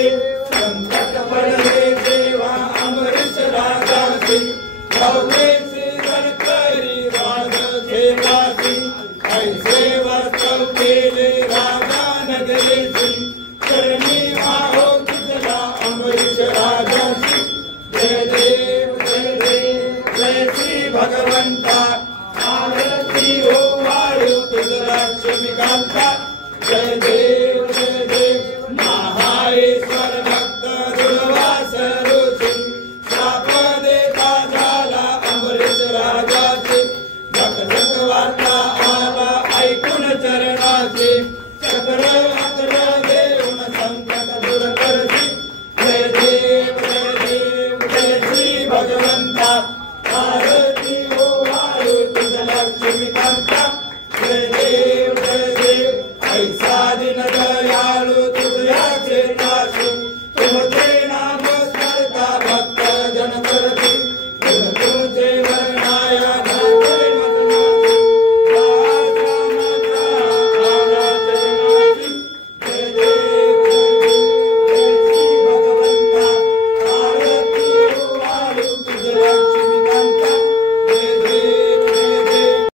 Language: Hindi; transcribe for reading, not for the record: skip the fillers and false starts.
देव संकट पडले देवा अमृत राजासी नवलेसी गणकरी वाद खेळासी ऐसे वास्तव केले राजा नगरीसी चरणी वाहो तुझला अमृत राजासी जय देव जय श्री भगवंता आरती हो वाळू तुझला लक्ष्मीकांता जय देव महाईश्वर